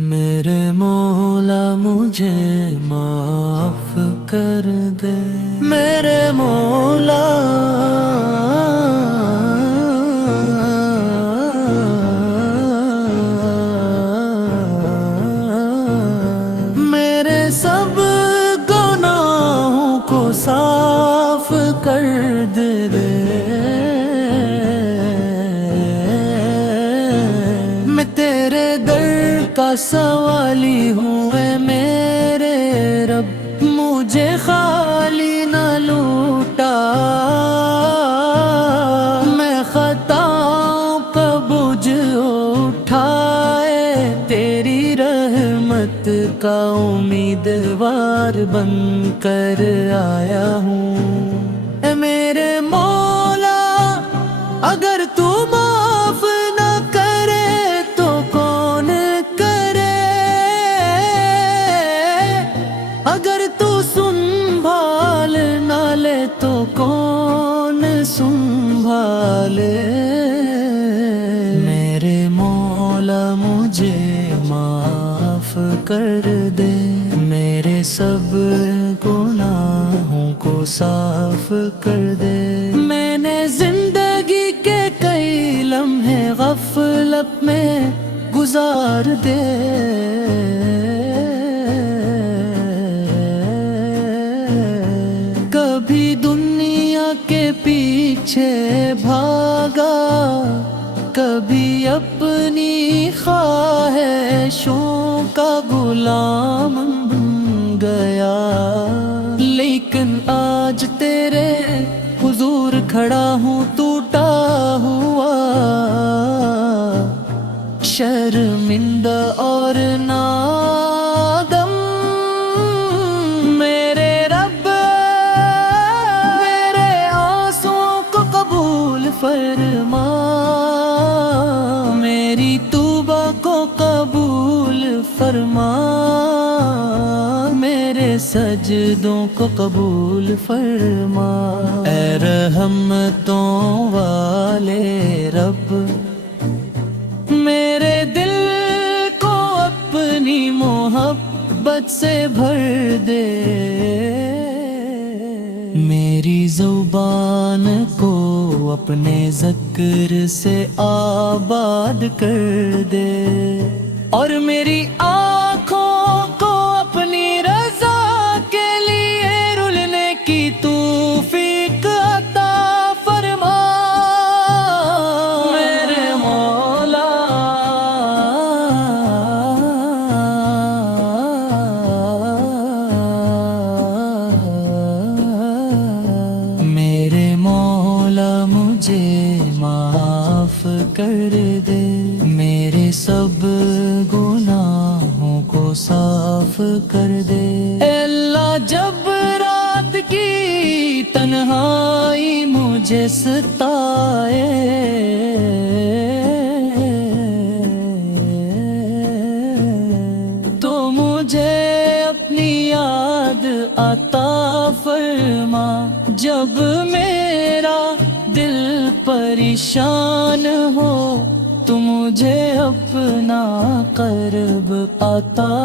میرے مولا مجھے معاف کر دے، میرے مولا میرے سب گناہوں کو صاف کر دے۔ میں تیرے در کا سوالی ہوں اے میرے رب، مجھے خالی نہ لوٹا، میں خطاؤں کا بوجھ اٹھائے تیری رحمت کا امیدوار بن کر آیا ہوں۔ اے میرے مولا اگر تو معاف نہ کرے تو کون کرے، اگر تو سنبھال نہ لے تو کون سنبھالے۔ میرے مولا مجھے معاف کر دے، میرے سب گناہوں کو صاف کر دے۔ میں نے زندگی کے کئی لمحے غفلت میں گزار دے، کبھی دنیا کے پیچھے بھاگا، کبھی اپنی خواہشوں کا غلام بن گیا، لیکن آج تیرے حضور کھڑا ہوں ٹوٹا ہوا، شرمندہ اور نادم۔ میرے رب میرے آنسوؤں کو قبول فرما، میری توبہ کو قبول فرما، میرے سجدوں کو قبول فرما۔ اے رحمتوں والے رب، میرے دل کو اپنی محبت سے بھر دے، میری زبان کو اپنے ذکر سے آباد کر دے، اور میری آنکھوں کو اپنی رضا کے لیے رلنے کی توفیق عطا فرما۔ میرے مولا میرے مولا مجھے معاف کر دے، میرے سب گناہوں کو صاف کر دے۔ اے اللہ جب رات کی تنہائی مجھے ستائے، تو مجھے اپنی یاد عطا فرما، جب میرا دل پریشان ہو تو مجھے اپنا قرب عطا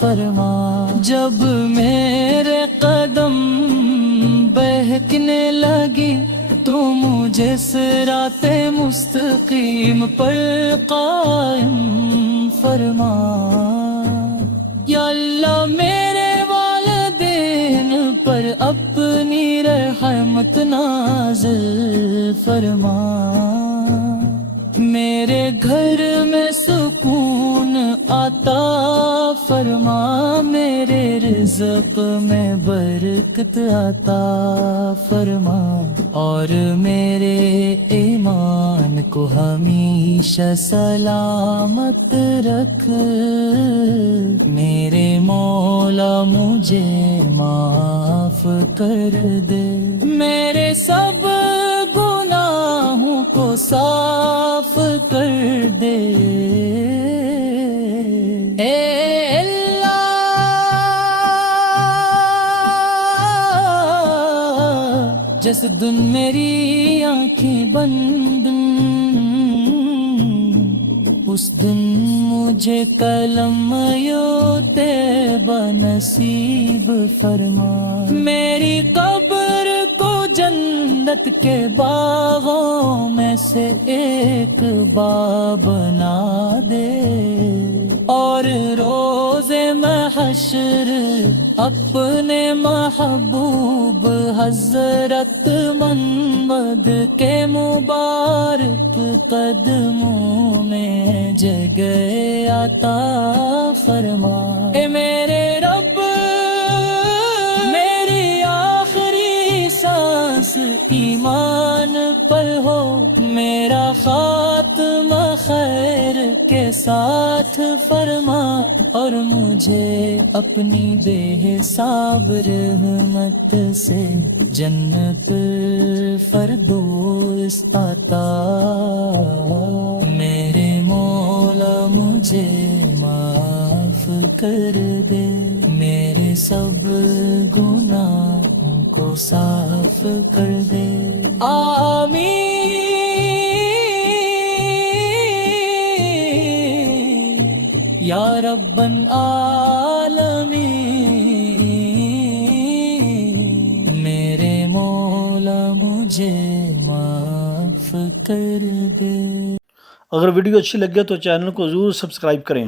فرما، جب میرے قدم بہکنے لگی تو مجھے صراط مستقیم پر قائم فرما۔ یا اللہ میرے والدین پر اپنی رحمت نازل فرما، میرے گھر میں سکون عطا فرما، میرے رزق میں برکت عطا فرما، اور میرے ایمان کو ہمیشہ سلامت رکھ۔ میرے مولا مجھے معاف کر دے، میرے سب گناہوں کو صاف کر دے۔ اے اللہ جس دن میری آنکھیں بند اس دن مجھے کلم یوتے بنصیب فرما، میری قبر کو جنت کے باغوں میں سے ایک باب بنا دے، اور روز محشر اپنے محبوب حضرت محمد کے مبارک قدموں میں جگہ عطا فرما۔ اے میرے رب، میری آخری سانس ایمان پر ہو، میرا خاتمہ خیر کے ساتھ فرما، اور مجھے اپنی بے حساب رحمت سے جنت فردوس عطا۔ میرے مولا مجھے معاف کر دے، میرے سب گناہوں کو صاف کر دے، آمین یا رب العالمین۔ میرے مولا مجھے معاف کر دے۔ اگر ویڈیو اچھی لگے تو چینل کو ضرور سبسکرائب کریں۔